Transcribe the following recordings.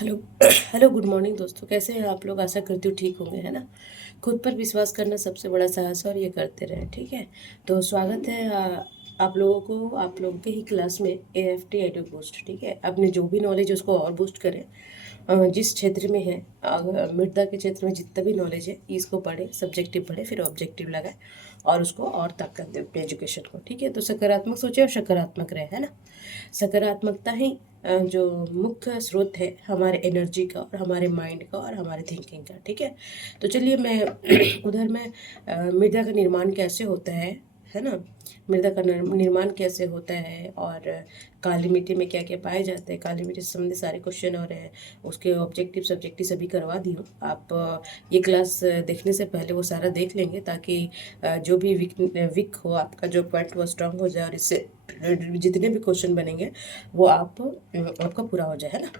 Hello hello good morning दोस्तों, कैसे हैं आप लोग। आशा करती हूँ ठीक होंगे, है ना। खुद पर विश्वास करना सबसे बड़ा साहस है और ये करते रहें, ठीक है। तो स्वागत है आप लोगों को आप लोगों के ही क्लास में AFT एडू बूस्ट, ठीक है। अपने जो भी नॉलेज है उसको और बूस्ट करें। जिस क्षेत्र में है, अगर मृदा के क्षेत्र में जितना भी नॉलेज है इसको पढ़े, सब्जेक्टिव पढ़े, फिर ऑब्जेक्टिव लगाए और उसको और ताकत दे अपने एजुकेशन को, ठीक है। तो सकारात्मक सोचे और सकारात्मक रहे, है ना। सकारात्मकता ही जो मुख्य स्रोत है हमारे एनर्जी का और हमारे माइंड का और हमारे थिंकिंग का, ठीक है। तो चलिए मैं उधर में मृदा का निर्माण कैसे होता है ना। मृदा का निर्माण कैसे होता है और काली मिट्टी में क्या क्या पाए जाते हैं, काली मिट्टी से संबंधित सारे क्वेश्चन और उसके ऑब्जेक्टिव सब्जेक्टिव सभी करवा दी हूँ। आप ये क्लास देखने से पहले वो सारा देख लेंगे ताकि जो भी वीक हो आपका जो पॉइंट वो स्ट्रांग हो जाए और इससे जितने भी क्वेश्चन बनेंगे वो आपका पूरा हो जाए, है ना।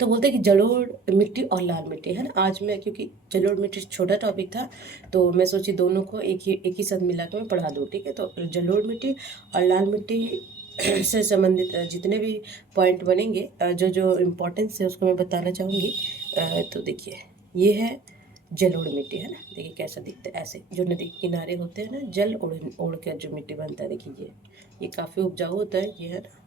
तो बोलते हैं कि जलोढ़ मिट्टी और लाल मिट्टी, है ना। आज मैं क्योंकि जलोढ़ मिट्टी छोटा टॉपिक था तो मैं सोची दोनों को एक ही साथ मिला के मैं पढ़ा दूँ, ठीक है। तो जलोढ़ मिट्टी और लाल मिट्टी से संबंधित जितने भी पॉइंट बनेंगे, जो जो इम्पोर्टेंस है उसको मैं बताना चाहूँगी। तो देखिए ये है जलोढ़ मिट्टी, है ना। देखिए कैसा दिखता है, ऐसे जो नदी के किनारे होते हैं ना, जल उड़ उड़ कर जो मिट्टी बनता है, देखिए ये काफ़ी उपजाऊ होता है ये, है ना।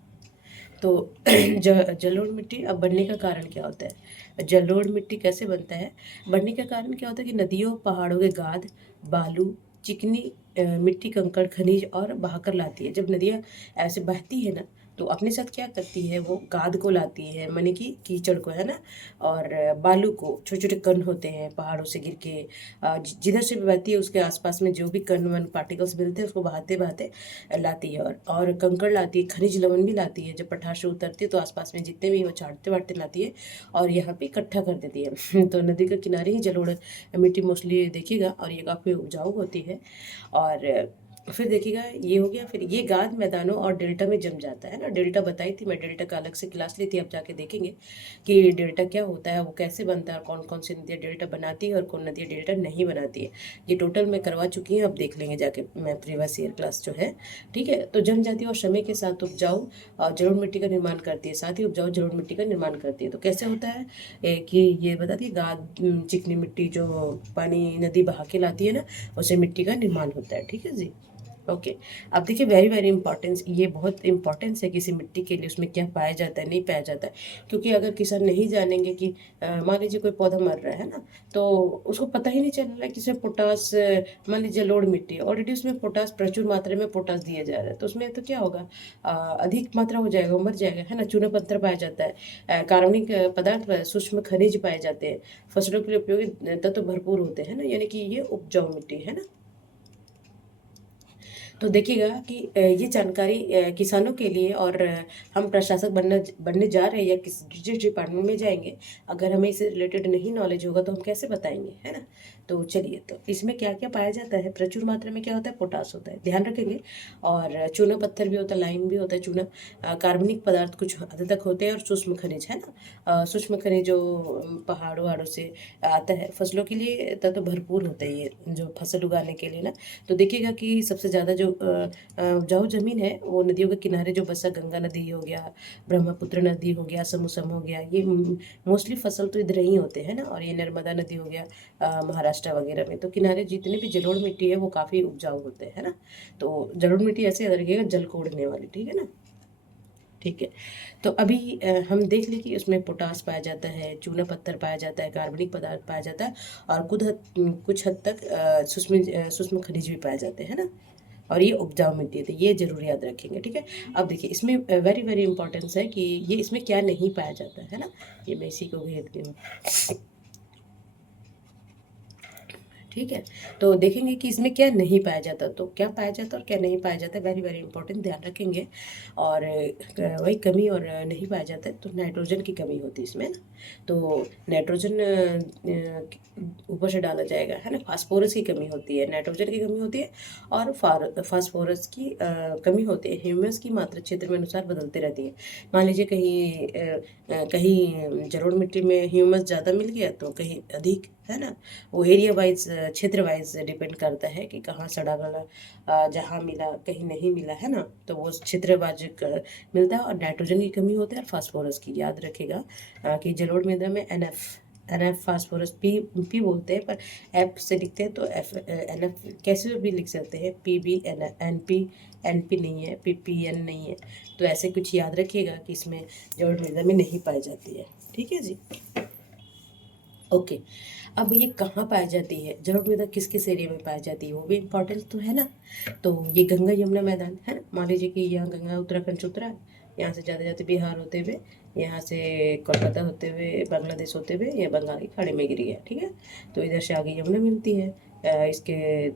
तो जलोढ़ मिट्टी अब बनने का कारण क्या होता है, जलोढ़ मिट्टी कैसे बनता है, बनने का कारण क्या होता है कि नदियों पहाड़ों के गाद, बालू, चिकनी मिट्टी, कंकड़, खनिज और बहाकर लाती है। जब नदियाँ ऐसे बहती है ना तो अपने साथ क्या करती है, वो गाद को लाती है, माने कि कीचड़ को, है ना। और बालू को, छोटे छोटे कण होते हैं पहाड़ों से गिर के, जिधर से भी बहती है उसके आसपास में जो भी कण वन पार्टिकल्स मिलते हैं उसको बहाते बहाते लाती है। और कंकड़ लाती है, खनिज लवण भी लाती है। जब पठार से उतरती है तो आसपास में जितने भी वो छाटते वाटते लाती है और यहाँ पे इकट्ठा कर देती है तो नदी के किनारे ही जलोढ़ मिट्टी मोस्टली देखिएगा और ये काफ़ी उपजाऊ होती है। और फिर देखिएगा ये हो गया, फिर ये गाद मैदानों और डेल्टा में जम जाता है ना। डेल्टा बताई थी मैं, डेल्टा का अलग से क्लास ली थी, आप जाके देखेंगे कि डेल्टा क्या होता है, वो कैसे बनता है और कौन कौन सी नदियाँ डेल्टा बनाती है और कौन नदियाँ डेल्टा नहीं बनाती है। ये टोटल मैं करवा चुकी हूँ, अब देख लेंगे जाके मैं प्रीवियस ईयर क्लास जो है, ठीक है। तो जम जाती है और समय के साथ उपजाऊ जलोढ़ मिट्टी का निर्माण करती है, साथ ही उपजाऊ जलोढ़ मिट्टी का निर्माण करती है। तो कैसे होता है कि ये बता दिए, गाद चिकनी मिट्टी जो पानी नदी बहा के लाती है ना, उससे मिट्टी का निर्माण होता है, ठीक है जी। ओके। अब देखिए वेरी वेरी इंपॉर्टेंस, ये बहुत इंपॉर्टेंस है किसी मिट्टी के लिए, उसमें क्या पाया जाता है नहीं पाया जाता है। क्योंकि अगर किसान नहीं जानेंगे कि मान लीजिए कोई पौधा मर रहा है ना, तो उसको पता ही नहीं चल रहा है कि इसमें पोटास, मान लीजिए जलोढ़ मिट्टी ऑलरेडी उसमें पोटास, प्रचुर मात्रा में पोटास दिया जा रहा है, तो उसमें तो क्या होगा, अधिक मात्रा हो जाएगा, मर जाएगा, है ना। चूना पत्थर पाया जाता है, कार्बनिक पदार्थ, सूक्ष्म खनिज पाए जाते हैं, फसलों के लिए उपयोगी तत्व भरपूर होते हैं ना, यानी कि ये उपजाऊ मिट्टी है ना। तो देखिएगा कि ये जानकारी किसानों के लिए, और हम प्रशासक बनने जा रहे हैं या जिस डिपार्टमेंट में जाएंगे, अगर हमें इससे रिलेटेड नहीं नॉलेज होगा तो हम कैसे बताएंगे, है ना। तो चलिए, तो इसमें क्या क्या पाया जाता है, प्रचुर मात्रा में क्या होता है, पोटास होता है, ध्यान रखेंगे। और चूना पत्थर भी होता है, लाइम भी होता है, चूना, कार्बनिक पदार्थ कुछ हद तक होते हैं और सूक्ष्म खनिज, है ना। सूक्ष्म खनिज जो पहाड़ों वहाड़ों से आता है, फसलों के लिए तत्व भरपूर होते हैं ये जो फसल उगाने के लिए ना। तो देखिएगा कि सबसे ज़्यादा जो उपजाऊ जमीन है वो नदियों के किनारे जो बसा, गंगा नदी हो गया, ब्रह्मपुत्र नदी हो गया, समुसम हो गया, ये मोस्टली फसल तो इधर ही होते हैं ना। और ये नर्मदा नदी हो गया महाराष्ट्र वगैरह में, तो किनारे जितने भी जलोढ़ मिट्टी है वो काफ़ी उपजाऊ होते हैं, है ना। तो जलोढ़ मिट्टी ऐसे याद रखिएगा, जल को उड़ने वाली, ठीक है ना। ठीक है। तो अभी हम देख लें कि उसमें पोटास पाया जाता है, चूना पत्थर पाया जाता है, कार्बनिक पदार्थ पाया जाता है और कुछ हद तक सूक्ष्म खनिज भी पाए जाते हैं ना। और ये उपजाऊ मिट्टी है, तो ये जरूर याद रखेंगे, ठीक है। अब देखिए इसमें वेरी वेरी इंपॉर्टेंस है कि ये इसमें क्या नहीं पाया जाता है ना। ये मैं इसी को घेरती हूँ, ठीक है। तो देखेंगे कि इसमें क्या नहीं पाया जाता, तो क्या पाया जाता और क्या नहीं पाया जाता, वेरी वेरी इंपॉर्टेंट, ध्यान रखेंगे। और वही कमी और नहीं पाया जाता है, तो नाइट्रोजन की कमी होती है इसमें ना। तो नाइट्रोजन ऊपर से डाला जाएगा, है ना। फास्फोरस की कमी होती है, नाइट्रोजन की कमी होती है और फास्फोरस की कमी होती है। ह्यूमस की मात्रा क्षेत्र में अनुसार बदलती रहती है। मान लीजिए कहीं कहीं जलोढ़ मिट्टी में ह्यूमस ज़्यादा मिल गया तो कहीं अधिक, है ना। वो एरिया वाइज, क्षेत्र वाइज डिपेंड करता है कि कहाँ सड़ा गला जहाँ मिला कहीं नहीं मिला, है ना। तो वो क्षेत्र वाइज मिलता है। और नाइट्रोजन की कमी होता है और फास्फोरस की, याद रखिएगा कि जलोढ़ मृदा में एन एफ फास्फोरस पी बोलते हैं, पर एफ से लिखते हैं तो एफ एन एफ कैसे भी लिख सकते हैं, पी बी एन पी नहीं है, पी एन नहीं है। तो ऐसे कुछ याद रखिएगा कि इसमें जलोढ़ मृदा में नहीं पाई जाती है। ठीक है जी, ओके। अब ये कहाँ पाई जाती है, जलोढ़ मृदा किस किस एरिया में पाई जाती है, वो भी इम्पोर्टेंट तो है ना। तो ये गंगा यमुना मैदान है ना, मान लीजिए कि यहाँ गंगा उत्तराखंड से उतरा है, यहाँ से जाते जाते बिहार होते हुए, यहाँ से कोलकाता होते हुए, बांग्लादेश होते हुए, या बंगाल की खाड़ी में गिर गया, ठीक है। तो इधर से आगे यमुना मिलती है इसके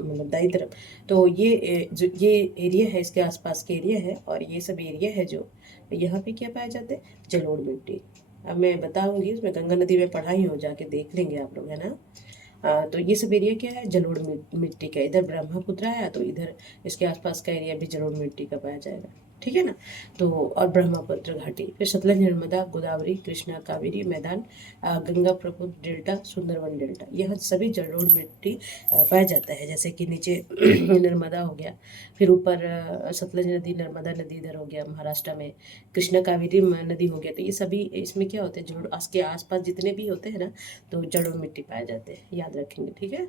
मतलब दाई तरफ। तो ये जो ये एरिया है, इसके आसपास के एरिया है, और ये सब एरिया है जो यहाँ पे क्या पाया जाता है, जलोढ़ मिट्टी। अब मैं बताऊंगी, उसमें गंगा नदी में पढ़ाई हो, जाके देख लेंगे आप लोग, है ना। तो ये सब एरिया क्या है, जलोढ़ मिट्टी का। इधर ब्रह्मपुत्र है तो इधर इसके आसपास का एरिया भी जलोढ़ मिट्टी का पाया जाएगा, ठीक है ना। तो और ब्रह्मपुत्र घाटी, फिर सतलज, नर्मदा, गोदावरी, कृष्णा, कावेरी मैदान, गंगा प्रभुत्व डेल्टा, सुंदरवन डेल्टा, यह सभी जलोढ़ मिट्टी पाया जाता है। जैसे कि नीचे नर्मदा हो गया, फिर ऊपर सतलज नदी, नर्मदा नदी इधर हो गया महाराष्ट्र में, कृष्णा कावेरी नदी हो गया। तो ये सभी इसमें क्या होते हैं, जलोढ़ के आसपास जितने भी होते हैं ना, तो जलोढ़ मिट्टी पाए जाते हैं, याद रखेंगे, ठीक है।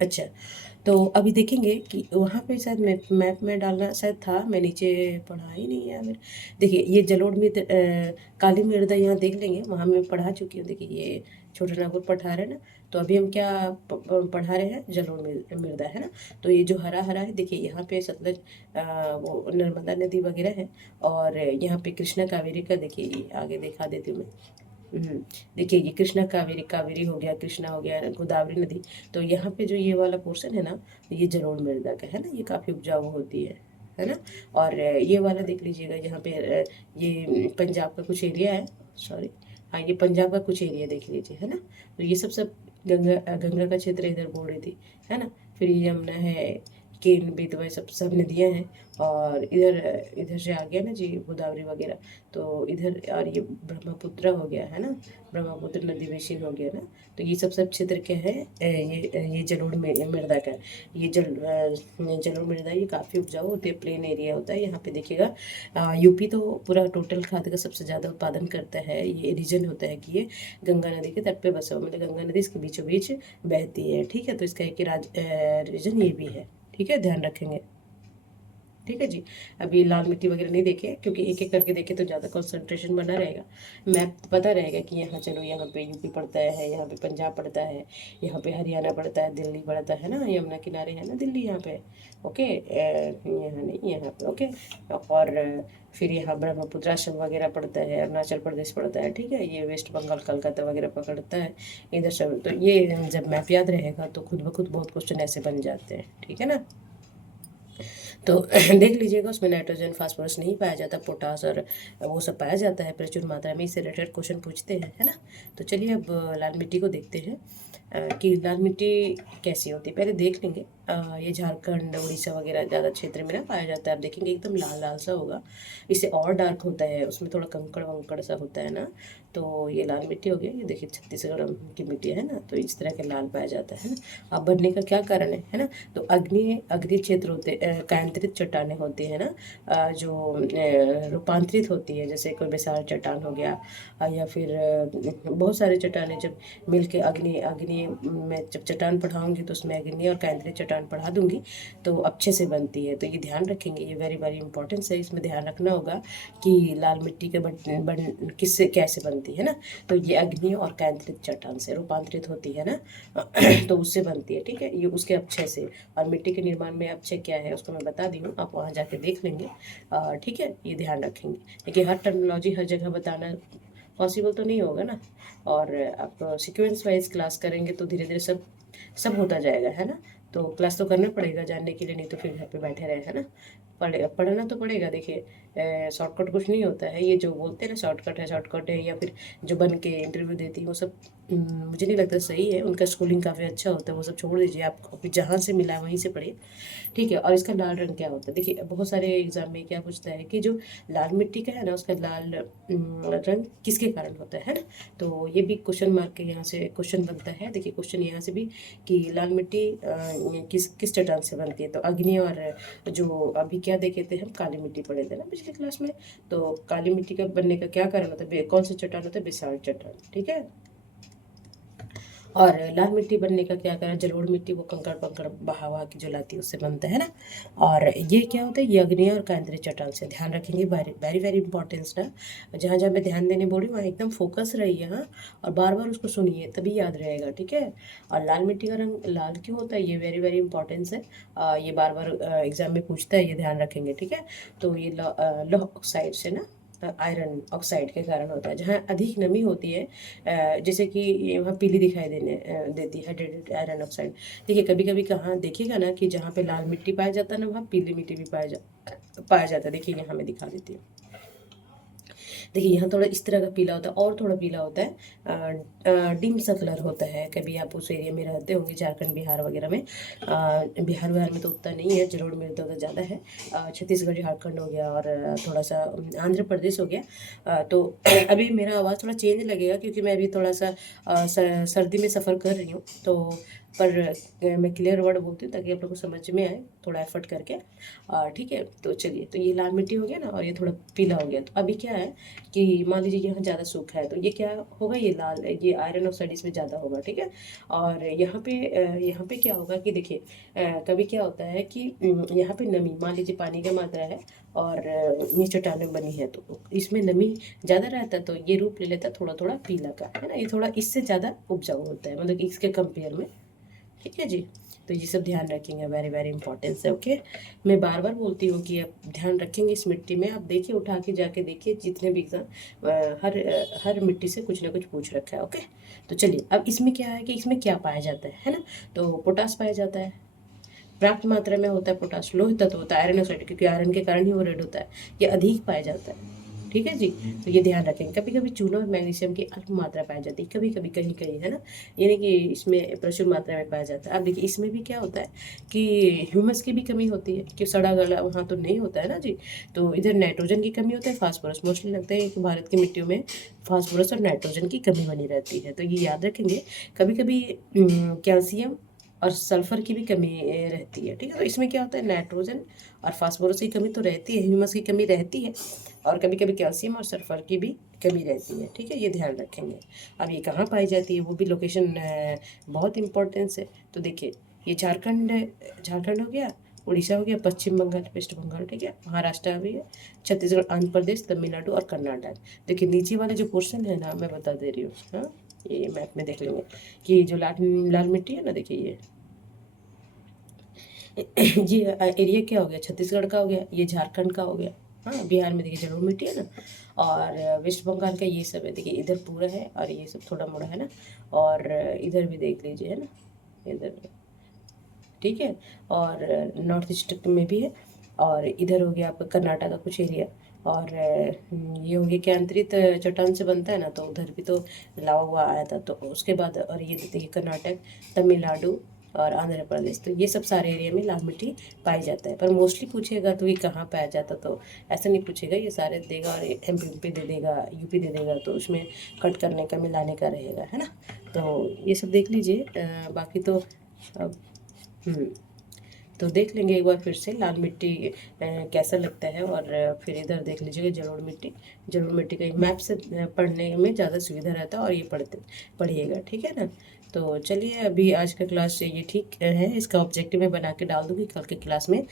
अच्छा, तो अभी देखेंगे कि वहाँ पे शायद मैप में डालना शायद था, मैं नीचे पढ़ा ही नहीं है फिर। देखिए ये जलोढ़ में काली मृदा यहाँ देख लेंगे, वहाँ मैं पढ़ा चुकी हूँ। देखिए ये छोटा नागपुर पढ़ा रहे हैं ना, तो अभी हम क्या पढ़ा रहे हैं, जलोढ़ मृदा, है ना। तो ये जो हरा हरा है, देखिए यहाँ पे सतलज वो नर्मदा नदी वगैरह है, और यहाँ पे कृष्णा कावेरी का, देखिए आगे दिखा देती हूँ मैं। देखिए ये कृष्णा कावेरी, कावेरी हो गया, कृष्णा हो गया, गोदावरी नदी। तो यहाँ पे जो ये वाला पोर्शन है ना, ये जलोढ़ मृदा का है ना, ये काफ़ी उपजाऊ होती है ना। और ये वाला देख लीजिएगा, यहाँ पे ये पंजाब का कुछ एरिया है, सॉरी, हाँ ये पंजाब का कुछ एरिया देख लीजिए, है ना। तो ये सब गंगा गंगा का क्षेत्र इधर बोल रही थी, है ना। फिर ये यमुना है, केन, बेतवा, सब नदियाँ हैं। और इधर इधर से आ गया ना जी गोदावरी वगैरह, तो इधर, और ये ब्रह्मपुत्र हो गया, है ना, ब्रह्मपुत्र नदी बेसिन हो गया ना। तो ये सब क्षेत्र क्या है, ये जलोढ़ मृदा का। ये जलोढ़ मृदा ये काफ़ी उपजाऊ होती है, प्लेन एरिया होता है। यहाँ पे देखिएगा यूपी तो पूरा टोटल खाद का सबसे ज़्यादा उत्पादन करता है। ये रीजन होता है कि ये गंगा नदी के तट पे बसा हुआ, मतलब गंगा नदी इसके बीचों बीच बहती है, ठीक है। तो इसका एक रीजन ये भी है, ठीक है, ध्यान रखेंगे, ठीक है जी। अभी लाल मिट्टी वगैरह नहीं देखे, क्योंकि एक एक करके देखे तो ज़्यादा कंसंट्रेशन बना रहेगा, मैप पता रहेगा कि यहाँ चलो यहाँ पे यूपी पड़ता है, यहाँ पे पंजाब पड़ता है, यहाँ पे हरियाणा पड़ता है, दिल्ली पड़ता है ना, यमुना किनारे है ना दिल्ली यहाँ पे, ओके, यहाँ नहीं, यहाँ पे, ओके। और फिर यहाँ ब्रह्मपुत्र आश्रम वगैरह पड़ता है, अरुणाचल प्रदेश पड़ता है, ठीक है। ये वेस्ट बंगाल, कलकत्ता वगैरह पकड़ता है इधर सब। तो ये जब मैप याद रहेगा तो खुद ब खुद बहुत क्वेश्चन ऐसे बन जाते हैं, ठीक है ना। तो देख लीजिएगा, उसमें नाइट्रोजन फास्फोरस नहीं पाया जाता, पोटास और वो सब पाया जाता है प्रचुर मात्रा में, इससे रिलेटेड क्वेश्चन पूछते हैं, है ना। तो चलिए अब लाल मिट्टी को देखते हैं कि लाल मिट्टी कैसी होती है, पहले देख लेंगे। ये झारखंड, उड़ीसा वगैरह ज़्यादा क्षेत्र में ना पाया जाता है। आप देखेंगे एकदम लाल लाल सा होगा, इससे और डार्क होता है, उसमें थोड़ा कंकड़ वंकड़ सा होता है ना। तो ये लाल मिट्टी हो गया, ये देखिए छत्तीसगढ़ की मिट्टी है ना, तो इस तरह के लाल पाया जाता है ना। अब बनने का क्या कारण है ना। तो अग्नि क्षेत्र होते, कायांतरित चट्टानें होती है ना, जो रूपांतरित होती है, जैसे कोई विशाल चट्टान हो गया, या फिर बहुत सारे चट्टानें जब मिलके अग्नि अग्नि मैं जब चट्टान पढ़ाऊंगी तो उसमें अग्नि और कायांतरित चट्टान पढ़ा दूंगी, तो अच्छे से बनती है। तो ये ध्यान रखेंगे, ये वेरी वेरी इंपॉर्टेंस है, इसमें ध्यान रखना होगा कि लाल मिट्टी के बन किससे कैसे बनती है ना। तो ये अग्नि और कायांतरित चट्टान से रूपांतरित होती है ना, तो उससे बनती है, ठीक है। ये उसके अक्षय से, और मिट्टी के निर्माण में अक्षय क्या है उसको मैं बता दी हूँ, आप वहाँ जाके देख लेंगे, ठीक है। ये ध्यान रखेंगे, देखिए हर टर्मिनोलॉजी हर जगह बताना पॉसिबल तो नहीं होगा ना। और आप सीक्वेंस वाइज क्लास करेंगे तो धीरे धीरे सब होता जाएगा, है ना। तो क्लास तो करना पड़ेगा जानने के लिए, नहीं तो फिर घर पे बैठे रहे, है ना। पढ़ना तो पड़ेगा। देखिए शॉर्टकट कुछ नहीं होता है, ये जो बोलते हैं ना शॉर्टकट है या फिर जो बन के इंटरव्यू देती है वो सब मुझे नहीं लगता सही है। उनका स्कूलिंग काफ़ी अच्छा होता है, वो सब छोड़ दीजिए, आप अभी जहाँ से मिला है वहीं से पढ़िए, ठीक है। और इसका लाल रंग क्या होता है, देखिए बहुत सारे एग्जाम में क्या पूछता है कि जो लाल मिट्टी का है ना, उसका लाल रंग किसके कारण होता है ना। तो ये भी क्वेश्चन मार्क के यहाँ से क्वेश्चन बनता है। देखिए क्वेश्चन यहाँ से भी कि लाल मिट्टी किस किस चट्टान से बनती है। तो अग्नि और जो अभी क्या देखे थे हम, काली मिट्टी पढ़े थे ना पिछली क्लास में। तो काली मिट्टी का बनने का क्या कारण होता है, कौन सा चट्टान होता है, बेसाल्ट चट्टान, ठीक है। और लाल मिट्टी बनने का क्या कारण, जलोढ़ मिट्टी, वो कंकड़ पंकड़ बहावा की जो लाती है उससे बनता है ना। और ये क्या होता है, ये अग्नि और कांतरी चट्टान से। ध्यान रखेंगे, वेरी वेरी वेरी इंपॉर्टेंस ना। जहाँ जहाँ मैं ध्यान देने बोल रही हूँ वहाँ एकदम फोकस रहिए, हाँ। और बार बार उसको सुनिए, तभी याद रहेगा, ठीक है। और लाल मिट्टी का रंग लाल क्यों होता है, ये वेरी वेरी इंपॉर्टेंस है। ये बार बार एग्जाम में पूछता है, ये ध्यान रखेंगे, ठीक है। तो ये लौह ऑक्साइड से ना, आयरन ऑक्साइड के कारण होता है। जहाँ अधिक नमी होती है, जैसे कि ये वहाँ पीली दिखाई देती है, हाइड्रेटेड आयरन ऑक्साइड। देखिए कभी कभी कहाँ देखिएगा ना कि जहाँ पे लाल मिट्टी पाया जाता है ना, वहाँ पीली मिट्टी भी पाया जाता है। देखिए यहाँ मैं दिखा देती हूँ। देखिए यहाँ थोड़ा इस तरह का पीला होता है, और थोड़ा पीला होता है, डिम सा कलर होता है। कभी आप उस एरिया में रहते होंगे, झारखंड बिहार वगैरह में। बिहार में तो उतना नहीं है, जलोढ़ में तो ज़्यादा है। छत्तीसगढ़ झारखंड हो गया, और थोड़ा सा आंध्र प्रदेश हो गया। तो अभी मेरा आवाज़ थोड़ा चेंज लगेगा, क्योंकि मैं अभी थोड़ा सा सर्दी में सफ़र कर रही हूँ। तो पर मैं क्लियर वर्ड बोलती हूँ ताकि आप लोग को समझ में आए, थोड़ा एफर्ट करके। ठीक है, तो चलिए, तो ये लाल मिट्टी हो गया ना, और ये थोड़ा पीला हो गया। तो अभी क्या है कि मान लीजिए यहाँ ज़्यादा सूखा है, तो ये क्या होगा, ये लाल, ये आयरन ऑक्साइड इसमें ज़्यादा होगा, ठीक है। और यहाँ पे क्या होगा कि देखिए, कभी क्या होता है कि यहाँ पे नमी, मान लीजिए पानी का मात्रा है और ये चट्टानें बनी है, तो इसमें नमी ज़्यादा रहता है, तो ये रूप ले लेता है थोड़ा थोड़ा पीला का, है ना। ये थोड़ा इससे ज़्यादा उपजाऊ होता है, मतलब इसके कंपेयर में, ठीक है जी। तो ये सब ध्यान रखेंगे, वेरी वेरी इंपॉर्टेंस है, ओके। मैं बार बार बोलती हूँ कि आप ध्यान रखेंगे इस मिट्टी में। आप देखिए, उठा के जाके देखिए, जितने भी एग्जाम हर मिट्टी से कुछ ना कुछ पूछ रखा है, ओके। तो चलिए, अब इसमें क्या है कि इसमें क्या पाया जाता है ना। तो पोटास पाया जाता है, पर्याप्त मात्रा में होता है पोटास। लोह तत्व होता है, आयरन ऑक्साइड, क्योंकि आयरन के कारण ही वो रेड होता है, ये अधिक पाया जाता है, ठीक है जी। तो ये ध्यान रखेंगे। कभी कभी चूना और मैग्नीशियम की अल्प मात्रा पाई जाती है, कभी कभी कहीं कहीं, है ना। यानी कि इसमें प्रचुर मात्रा में पाया जाता है। अब देखिए इसमें भी क्या होता है कि ह्यूमस की भी कमी होती है, कि सड़ा गला वहाँ तो नहीं होता है ना जी। तो इधर नाइट्रोजन की कमी होता है, फास्फोरस। मोस्टली लगता है कि भारत की मिट्टियों में फास्फोरस और नाइट्रोजन की कमी बनी रहती है, तो ये याद रखेंगे। कभी कभी कैल्शियम और सल्फर की भी कमी रहती है, ठीक है। तो इसमें क्या होता है, नाइट्रोजन और फास्फोरस की कमी तो रहती है, ह्यूमस की कमी रहती है, और कभी कभी कैल्शियम और सल्फर की भी कमी रहती है, ठीक है। ये ध्यान रखेंगे। अब ये कहाँ पाई जाती है, वो भी लोकेशन बहुत इंपॉर्टेंस है। तो देखिए, ये झारखंड हो गया, उड़ीसा हो गया, पश्चिम बंगाल, वेस्ट बंगाल, ठीक है, महाराष्ट्र भी है, छत्तीसगढ़, आंध्र प्रदेश, तमिलनाडु और कर्नाटक। देखिए नीचे वाले जो पोर्शन है ना, मैं बता दे रही हूँ, हाँ। ये मैप में देख लेंगे कि जो लाल लाल मिट्टी है ना, देखिए ये ये एरिया क्या हो गया, छत्तीसगढ़ का हो गया, ये झारखंड का हो गया, हाँ। बिहार में देखिए जलोढ़ मिट्टी है ना, और वेस्ट बंगाल का ये सब है, देखिए इधर पूरा है, और ये सब थोड़ा मोड़ा है ना। और इधर भी देख लीजिए, है ना, इधर, ठीक है। और नॉर्थ ईस्ट में भी है, और इधर हो गया आपका कर्नाटक का कुछ एरिया। और ये हो गया केंद्रित चट्टान से बनता है ना, तो उधर भी तो लावा हुआ आया था। तो उसके बाद, और ये देखिए कर्नाटक, तमिलनाडु और आंध्र प्रदेश, तो ये सब सारे एरिया में लाल मिट्टी पाई जाता है। पर मोस्टली पूछेगा तो ये कहाँ पाया जाता, तो ऐसा नहीं पूछेगा, ये सारे देगा, और MP दे देगा, UP दे देगा, तो उसमें कट करने का, मिलाने का रहेगा, है ना। तो ये सब देख लीजिए, बाकी तो अब तो देख लेंगे एक बार फिर से लाल मिट्टी कैसा लगता है। और फिर इधर देख लीजिएगा जलोढ़ मिट्टी का एक मैप से पढ़ने में ज़्यादा सुविधा रहता है, और ये पढ़िएगा, ठीक है ना। तो चलिए, अभी आज का क्लास ये ठीक है, इसका ऑब्जेक्टिव मैं बना के डाल दूँगी कल के क्लास में।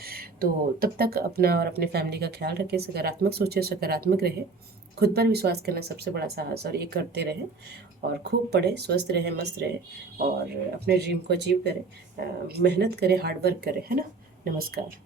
तो तब तक अपना और अपने फैमिली का ख्याल रखें, सकारात्मक सोचें, सकारात्मक रहे, खुद पर विश्वास करना सबसे बड़ा साहस, और ये करते रहें। और खूब पढ़े, स्वस्थ रहें, मस्त रहें, और अपने ड्रीम को अचीव करें, मेहनत करें, हार्ड वर्क करें, है ना। नमस्कार।